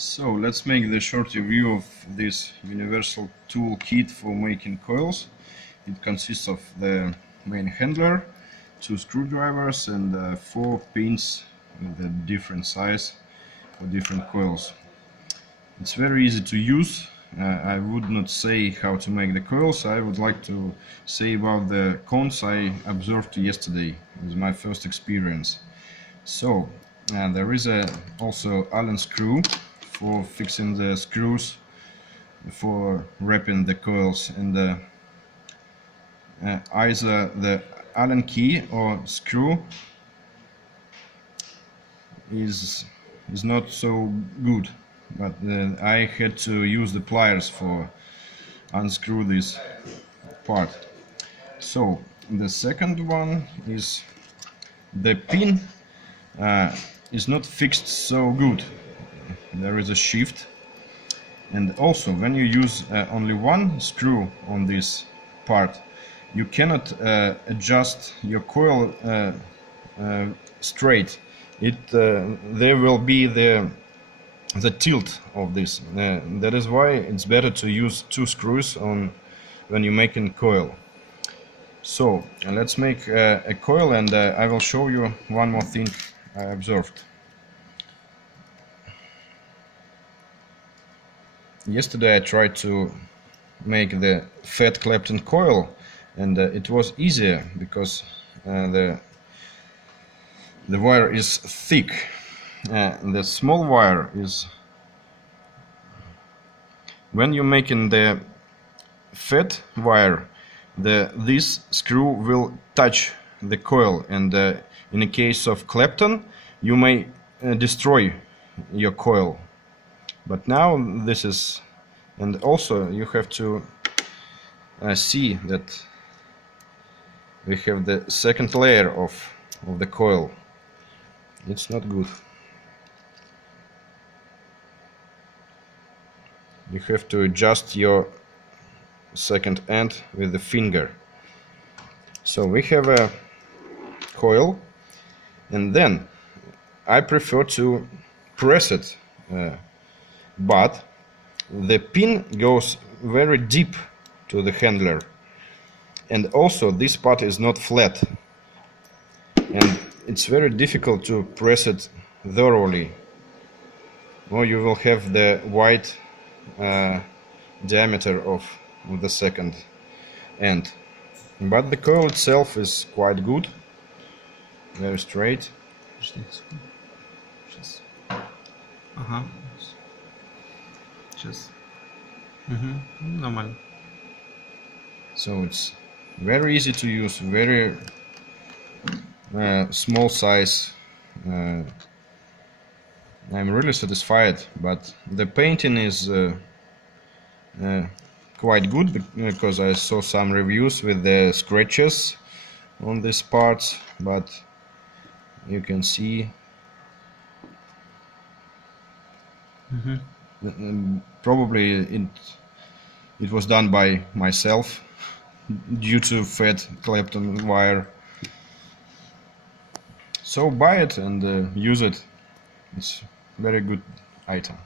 So let's make the short review of this universal tool kit for making coils. It consists of the main handler, 2 screwdrivers and 4 pins with a different size for different coils. It's very easy to use. I would not say how to make the coils. I would like to say about the cones I observed yesterday. It was my first experience. So there is also Allen screw for fixing the screws for wrapping the coils, and either the Allen key or screw is not so good, but I had to use the pliers for unscrew this part. So the second one is the pin is not fixed so good. There is a shift, and also when you use only one screw on this part, you cannot adjust your coil straight. There will be the tilt of this. That is why it's better to use 2 screws on when you make a coil. So let's make a coil, and I will show you one more thing I observed. Yesterday I tried to make the fat Clapton coil, and it was easier because the wire is thick. The small wire is, when you're making the fat wire, this screw will touch the coil, and in the case of Clapton you may destroy your coil. But now this is, and also you have to see that we have the second layer of the coil. It's not good. You have to adjust your second end with the finger. So we have a coil, and then I prefer to press it, but the pin goes very deep to the handler, and also this part is not flat, and it's very difficult to press it thoroughly, or you will have the wide diameter of the second end. But the coil itself is quite good, very straight. Сейчас. Нормально. So it's very easy to use, very small size. I'm really satisfied, but the painting is quite good, because I saw some reviews with the scratches on these parts, but you can see probably it was done by myself due to fat Clapton wire. So buy it and use it. It's very good item.